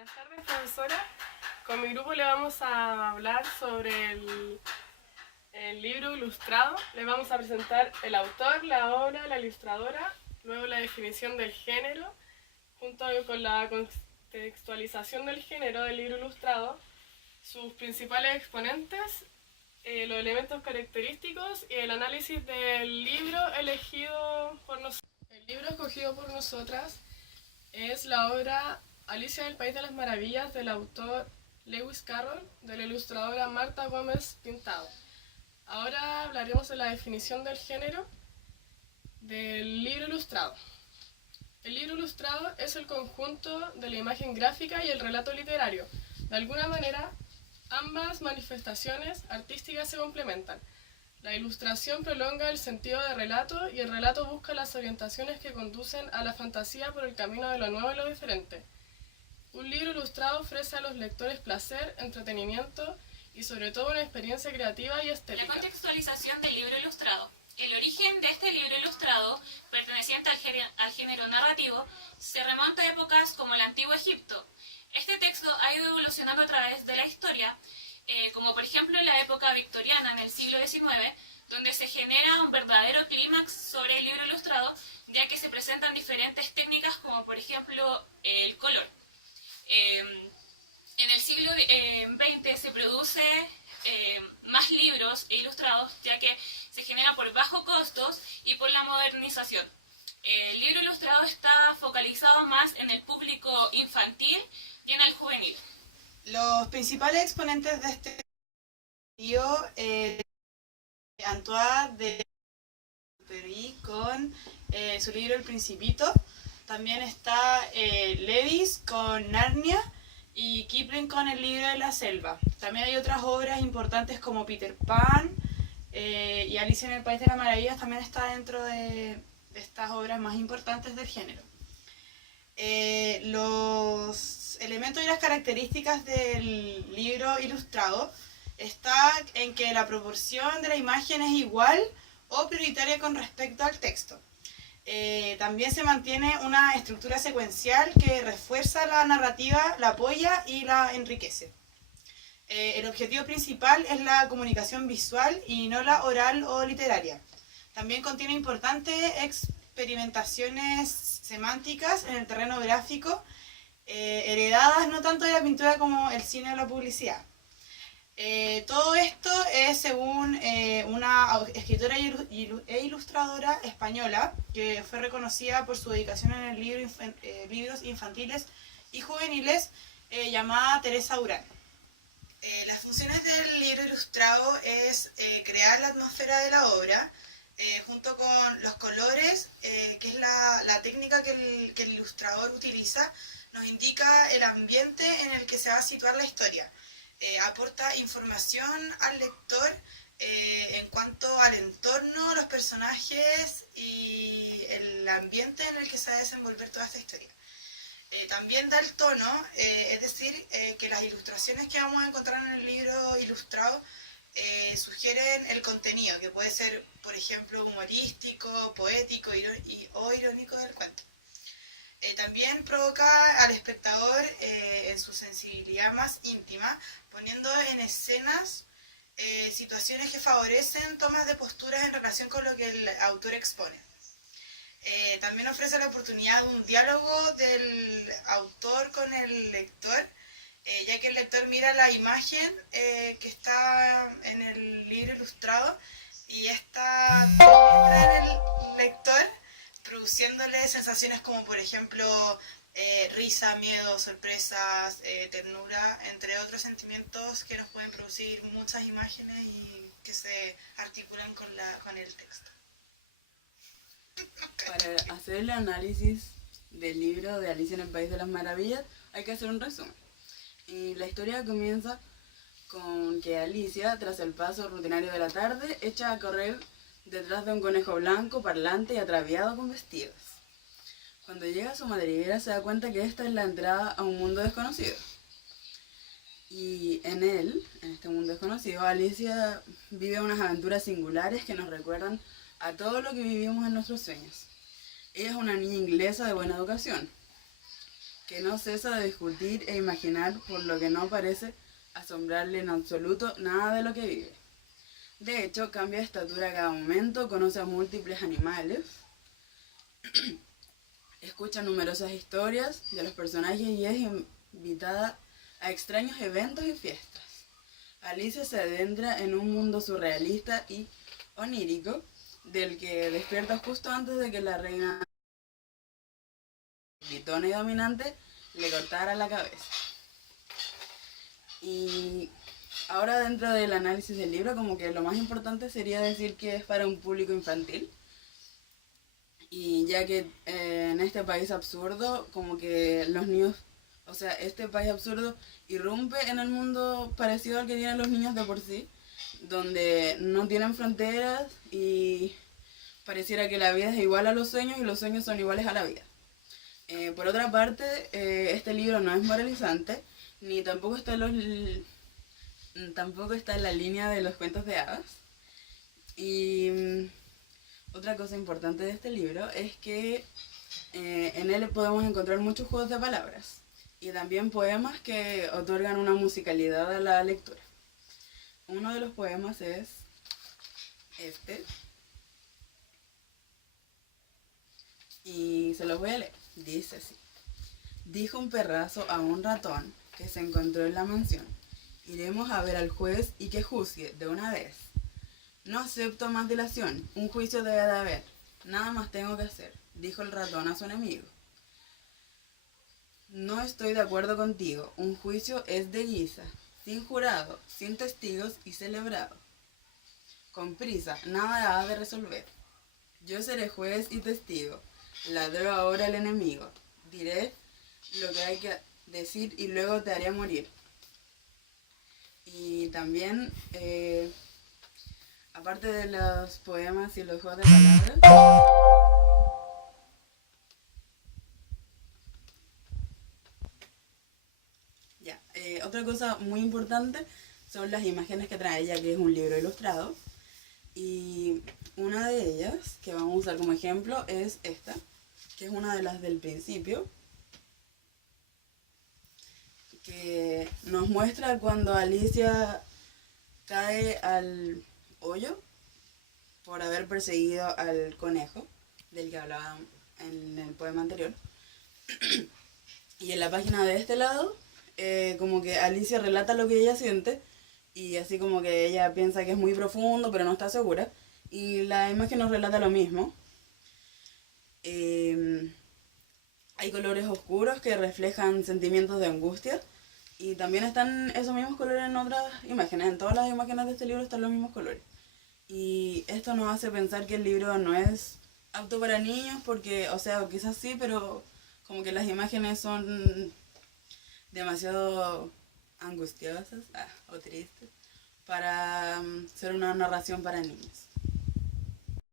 Buenas tardes, profesora. Con mi grupo le vamos a hablar sobre el libro ilustrado. Le vamos a presentar el autor, la obra, la ilustradora, luego la definición del género, junto con la contextualización del género del libro ilustrado, sus principales exponentes, los elementos característicos y el análisis del libro elegido por nosotros. El libro escogido por nosotras es la obra Alicia en el País de las Maravillas del autor Lewis Carroll, de la ilustradora Marta Gómez Pintado. Ahora hablaremos de la definición del género del libro ilustrado. El libro ilustrado es el conjunto de la imagen gráfica y el relato literario. De alguna manera, ambas manifestaciones artísticas se complementan. La ilustración prolonga el sentido del relato y el relato busca las orientaciones que conducen a la fantasía por el camino de lo nuevo y lo diferente. Un libro ilustrado ofrece a los lectores placer, entretenimiento y sobre todo una experiencia creativa y estética. La contextualización del libro ilustrado. El origen de este libro ilustrado, perteneciente al género narrativo, se remonta a épocas como el Antiguo Egipto. Este texto ha ido evolucionando a través de la historia, como por ejemplo en la época victoriana, en el siglo XIX, donde se genera un verdadero clímax sobre el libro ilustrado, ya que se presentan diferentes técnicas como por ejemplo el color. En el siglo XX se produce más libros ilustrados, ya que se genera por bajos costos y por la modernización. El libro ilustrado está focalizado más en el público infantil y en el juvenil. Los principales exponentes de este libro, Antoine de Saint-Exupéry con su libro El Principito. También está Lewis con Narnia y Kipling con el libro de la selva. También hay otras obras importantes como Peter Pan y Alicia en el País de las Maravillas también está dentro de estas obras más importantes del género. Los elementos y las características del libro ilustrado está en que la proporción de la imagen es igual o prioritaria con respecto al texto. También se mantiene una estructura secuencial que refuerza la narrativa, la apoya y la enriquece. El objetivo principal es la comunicación visual y no la oral o literaria. También contiene importantes experimentaciones semánticas en el terreno gráfico, heredadas no tanto de la pintura como el cine o la publicidad. Todo esto es según una escritora e ilustradora española que fue reconocida por su dedicación en el libros infantiles y juveniles, llamada Teresa Urán. Las funciones del libro ilustrado es crear la atmósfera de la obra, junto con los colores, que es la técnica que el ilustrador utiliza, nos indica el ambiente en el que se va a situar la historia. Aporta información al lector en cuanto al entorno, los personajes y el ambiente en el que se va a desenvolver toda esta historia. También da el tono, es decir, que las ilustraciones que vamos a encontrar en el libro ilustrado sugieren el contenido, que puede ser, por ejemplo, humorístico, poético o irónico del cuento. También provoca al espectador en su sensibilidad más íntima, poniendo en escenas situaciones que favorecen tomas de posturas en relación con lo que el autor expone. También ofrece la oportunidad de un diálogo del autor con el lector, ya que el lector mira la imagen que está en el libro ilustrado y esta entra en el lector, produciéndole sensaciones como por ejemplo risa, miedo, sorpresas, ternura, entre otros sentimientos que nos pueden producir muchas imágenes y que se articulan con el texto. Para hacer el análisis del libro de Alicia en el País de las Maravillas hay que hacer un resumen. Y la historia comienza con que Alicia, tras el paso rutinario de la tarde, echa a correr detrás de un conejo blanco, parlante y ataviado con vestidos. Cuando llega a su madriguera se da cuenta que esta es la entrada a un mundo desconocido. Y en este mundo desconocido, Alicia vive unas aventuras singulares que nos recuerdan a todo lo que vivimos en nuestros sueños. Ella es una niña inglesa de buena educación, que no cesa de discutir e imaginar, por lo que no parece asombrarle en absoluto nada de lo que vive. De hecho, cambia de estatura a cada momento, conoce a múltiples animales, escucha numerosas historias de los personajes y es invitada a extraños eventos y fiestas. Alicia se adentra en un mundo surrealista y onírico, del que despierta justo antes de que la reina gritona y dominante le cortara la cabeza. Y ahora dentro del análisis del libro, como que lo más importante sería decir que es para un público infantil. Y ya que en este país absurdo, como que los niños, o sea, este país absurdo irrumpe en el mundo parecido al que tienen los niños de por sí, donde no tienen fronteras y pareciera que la vida es igual a los sueños y los sueños son iguales a la vida. Por otra parte, este libro no es moralizante, ni tampoco está en la línea de los cuentos de hadas. Y otra cosa importante de este libro es que en él podemos encontrar muchos juegos de palabras y también poemas que otorgan una musicalidad a la lectura. Uno de los poemas es este, y se los voy a leer. Dice así: dijo un perrazo a un ratón que se encontró en la mansión: iremos a ver al juez y que juzgue de una vez. No acepto más dilación, un juicio debe de haber. Nada más tengo que hacer, dijo el ratón a su enemigo. No estoy de acuerdo contigo, un juicio es de guisa, sin jurado, sin testigos y celebrado. Con prisa, nada ha de resolver. Yo seré juez y testigo, ladró ahora el enemigo. Diré lo que hay que decir y luego te haré morir. Y también, aparte de los poemas y los juegos de palabras, otra cosa muy importante son las imágenes que trae, ya que es un libro ilustrado. Y una de ellas, que vamos a usar como ejemplo, es esta, que es una de las del principio, que nos muestra cuando Alicia cae al hoyo por haber perseguido al conejo, del que hablaba en el poema anterior. Y en la página de este lado, como que Alicia relata lo que ella siente, y así como que ella piensa que es muy profundo, pero no está segura. Y la imagen nos relata lo mismo. Hay colores oscuros que reflejan sentimientos de angustia. Y también están esos mismos colores en otras imágenes. En todas las imágenes de este libro están los mismos colores. Y esto nos hace pensar que el libro no es apto para niños, porque, o sea, quizás sí, pero como que las imágenes son demasiado angustiosas o tristes para ser una narración para niños.